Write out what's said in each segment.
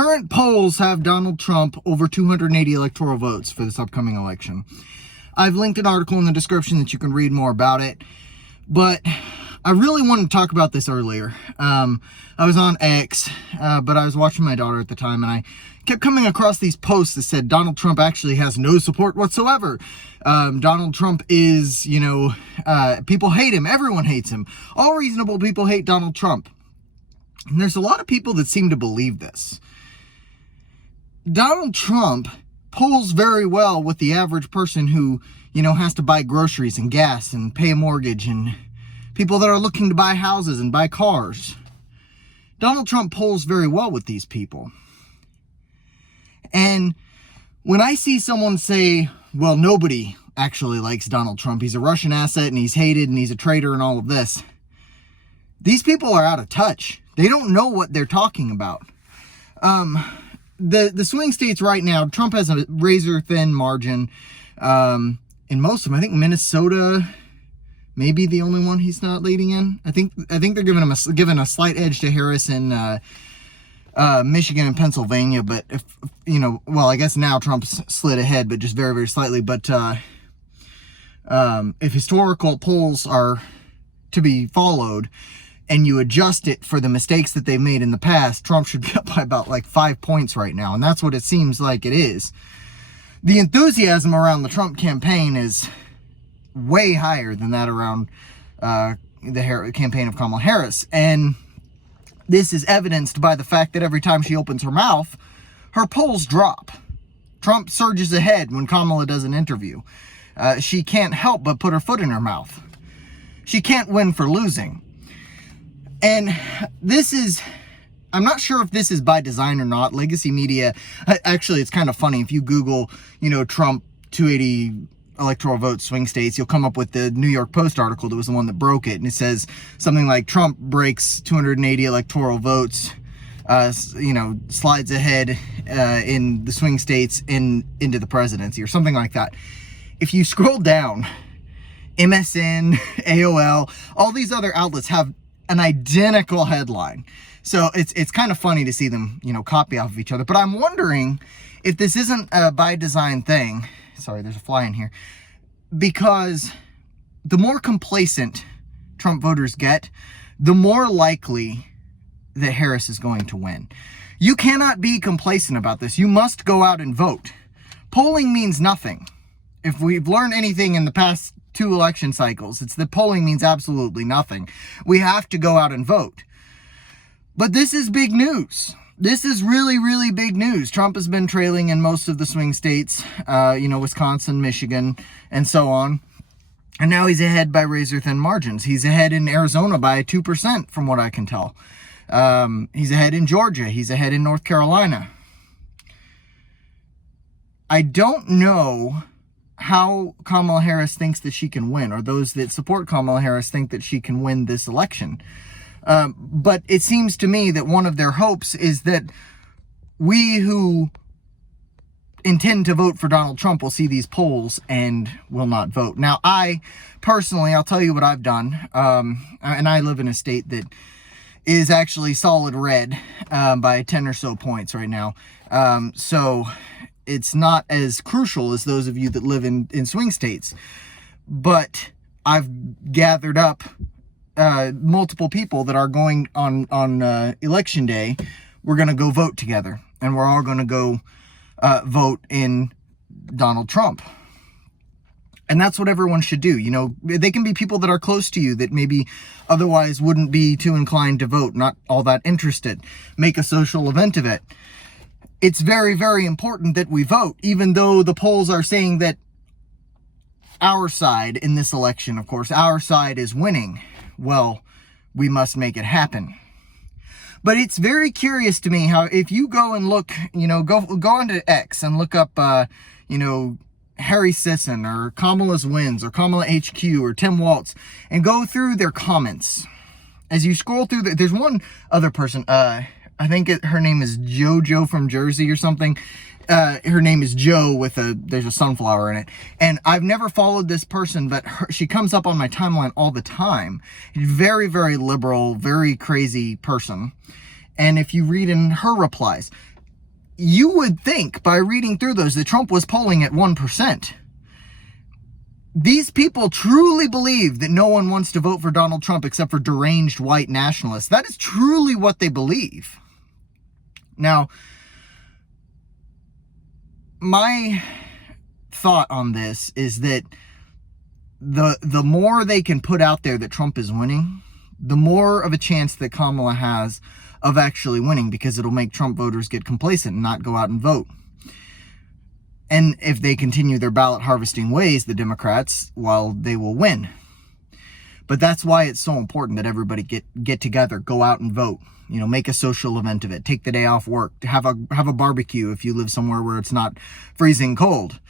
current polls have Donald Trump over 280 electoral votes for this upcoming election. I've linked an article in the description that you can read more about it, but I really wanted to talk about this earlier. I was on X, but I was watching my daughter at the time, and I kept coming across these posts that said Donald Trump actually has no support whatsoever. Donald Trump is, people hate him. Everyone hates him. All reasonable people hate Donald Trump. And there's a lot of people that seem to believe this. Donald Trump polls very well with the average person who, has to buy groceries and gas and pay a mortgage, and people that are looking to buy houses and buy cars. Donald Trump polls very well with these people. And when I see someone say, well, nobody actually likes Donald Trump, he's a Russian asset and he's hated and he's a traitor and all of this, these people are out of touch. They don't know what they're talking about. The swing states right now, Trump has a razor-thin margin in most of them. I think Minnesota may be the only one he's not leading in. I think they're giving a slight edge to Harris in Michigan and Pennsylvania. But if I guess now Trump's slid ahead, but just very, very slightly. But if historical polls are to be followed, and you adjust it for the mistakes that they've made in the past, Trump should be up by about 5 points right now. And that's what it seems like it is. The enthusiasm around the Trump campaign is way higher than that around the campaign of Kamala Harris. And this is evidenced by the fact that every time she opens her mouth, her polls drop. Trump surges ahead when Kamala does an interview. She can't help but put her foot in her mouth. She can't win for losing. And I'm not sure if this is by design or not. Legacy media, actually, it's kind of funny. If you Google, Trump 280 electoral vote swing states, you'll come up with the New York Post article that was the one that broke it. And it says something like Trump breaks 280 electoral votes, slides ahead in the swing states into the presidency or something like that. If you scroll down, MSN, AOL, all these other outlets have an identical headline. So it's kind of funny to see them, copy off of each other. But I'm wondering if this isn't a by design thing. Sorry, there's a fly in here. Because the more complacent Trump voters get, the more likely that Harris is going to win. You cannot be complacent about this. You must go out and vote. Polling means nothing. If we've learned anything in the past 2 election cycles, it's that polling means absolutely nothing. We have to go out and vote. But this is big news. This is really, really big news. Trump has been trailing in most of the swing states, Wisconsin, Michigan, and so on. And now he's ahead by razor-thin margins. He's ahead in Arizona by 2%, from what I can tell. He's ahead in Georgia. He's ahead in North Carolina. I don't know how Kamala Harris thinks that she can win, or those that support Kamala Harris think that she can win this election. But it seems to me that one of their hopes is that we who intend to vote for Donald Trump will see these polls and will not vote. Now, I personally, I'll tell you what I've done. And I live in a state that is actually solid red by 10 or so points right now. So it's not as crucial as those of you that live in swing states. But I've gathered up multiple people that are going on election day. We're going to go vote together, and we're all going to go vote in Donald Trump. And that's what everyone should do. They can be people that are close to you that maybe otherwise wouldn't be too inclined to vote, not all that interested. Make a social event of it. It's very, very important that we vote, even though the polls are saying that our side in this election, of course, our side is winning. Well, we must make it happen. But it's very curious to me how if you go and look, go onto X and look up, Harry Sisson or Kamala's Wins or Kamala HQ or Tim Waltz and go through their comments. As you scroll through, there's one other person, I think her name is JoJo from Jersey or something. Her name is Joe there's a sunflower in it. And I've never followed this person, but she comes up on my timeline all the time. Very, very liberal, very crazy person. And if you read in her replies, you would think by reading through those that Trump was polling at 1%. These people truly believe that no one wants to vote for Donald Trump except for deranged white nationalists. That is truly what they believe. Now, my thought on this is that the more they can put out there that Trump is winning, the more of a chance that Kamala has of actually winning, because it'll make Trump voters get complacent and not go out and vote. And if they continue their ballot harvesting ways, the Democrats, well, they will win. But that's why it's so important that everybody get together, go out and vote. You know, make a social event of it. Take the day off work. Have a barbecue if you live somewhere where it's not freezing cold.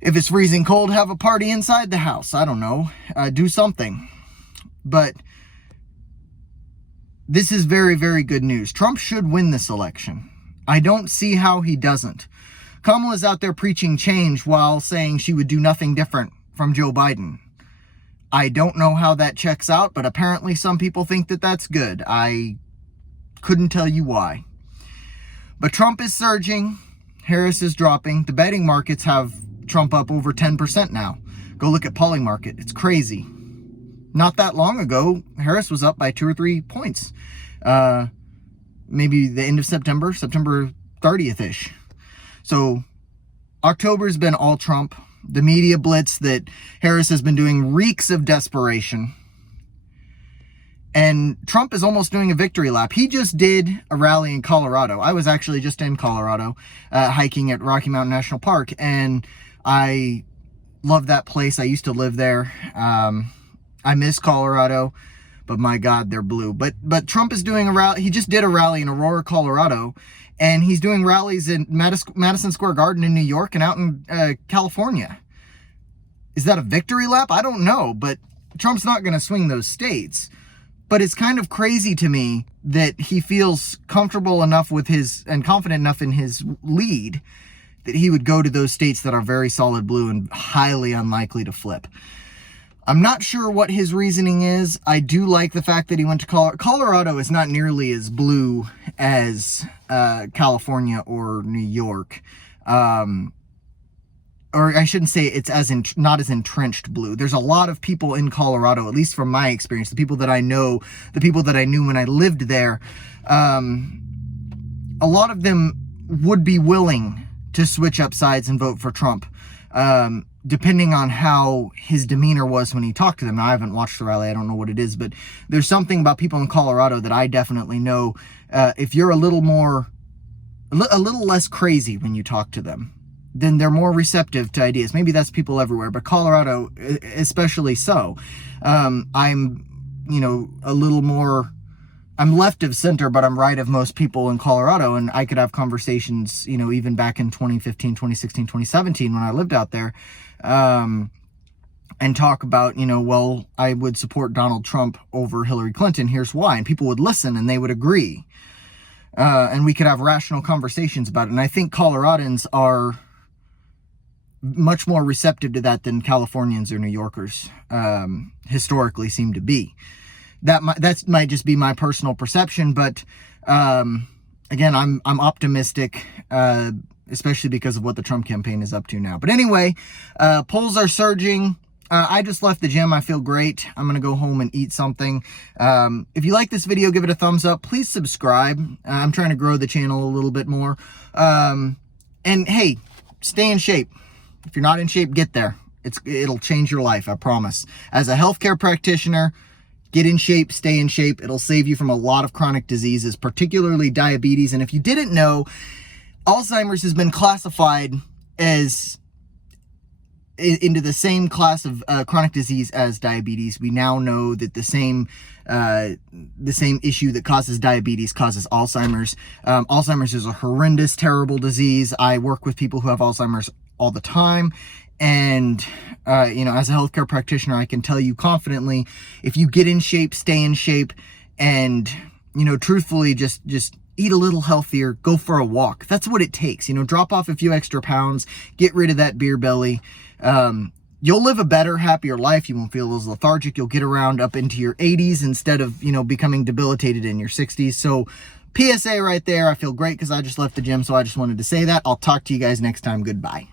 If it's freezing cold, have a party inside the house. I don't know. Do something. But this is very, very good news. Trump should win this election. I don't see how he doesn't. Kamala's out there preaching change while saying she would do nothing different from Joe Biden. I don't know how that checks out, but apparently some people think that that's good. I couldn't tell you why. But Trump is surging. Harris is dropping. The betting markets have Trump up over 10% now. Go look at polling market. It's crazy. Not that long ago, Harris was up by 2 or 3 points. Maybe the end of September 30th-ish. So October's been all Trump. The media blitz that Harris has been doing reeks of desperation. And Trump is almost doing a victory lap. He just did a rally in Colorado. I was actually just in Colorado, hiking at Rocky Mountain National Park. And I love that place. I used to live there. I miss Colorado, but my God, they're blue. But Trump is doing a rally. He just did a rally in Aurora, Colorado. And he's doing rallies in Madison Square Garden in New York and out in California. Is that a victory lap? I don't know, but Trump's not going to swing those states. But it's kind of crazy to me that he feels comfortable enough with and confident enough in his lead that he would go to those states that are very solid blue and highly unlikely to flip. I'm not sure what his reasoning is. I do like the fact that he went to Colorado. Colorado is not nearly as blue as California or New York. Or I shouldn't say it's not as entrenched blue. There's a lot of people in Colorado, at least from my experience, the people that I know, the people that I knew when I lived there, a lot of them would be willing to switch up sides and vote for Trump. Depending on how his demeanor was when he talked to them. Now, I haven't watched the rally. I don't know what it is, but there's something about people in Colorado that I definitely know. If you're a little less crazy when you talk to them, then they're more receptive to ideas. Maybe that's people everywhere, but Colorado especially so. I'm left of center, but I'm right of most people in Colorado, and I could have conversations, even back in 2015, 2016, 2017 when I lived out there, and talk about, well, I would support Donald Trump over Hillary Clinton. Here's why. And people would listen and they would agree. And we could have rational conversations about it. And I think Coloradans are much more receptive to that than Californians or New Yorkers historically seem to be. That might just be my personal perception, but again, I'm optimistic, especially because of what the Trump campaign is up to now. But anyway, polls are surging. I just left the gym. I feel great. I'm going to go home and eat something. If you like this video, give it a thumbs up. Please subscribe. I'm trying to grow the channel a little bit more. And hey, stay in shape. If you're not in shape, get there. It'll change your life, I promise. As a healthcare practitioner, get in shape, stay in shape. It'll save you from a lot of chronic diseases, particularly diabetes. And if you didn't know, Alzheimer's has been classified as into the same class of chronic disease as diabetes. We now know that the same issue that causes diabetes causes Alzheimer's. Alzheimer's is a horrendous, terrible disease. I work with people who have Alzheimer's all the time. And, as a healthcare practitioner, I can tell you confidently, if you get in shape, stay in shape, and, truthfully, just eat a little healthier, go for a walk. That's what it takes. Drop off a few extra pounds, get rid of that beer belly. You'll live a better, happier life. You won't feel as lethargic. You'll get around up into your 80s instead of, becoming debilitated in your 60s. So PSA right there. I feel great because I just left the gym, so I just wanted to say that. I'll talk to you guys next time. Goodbye.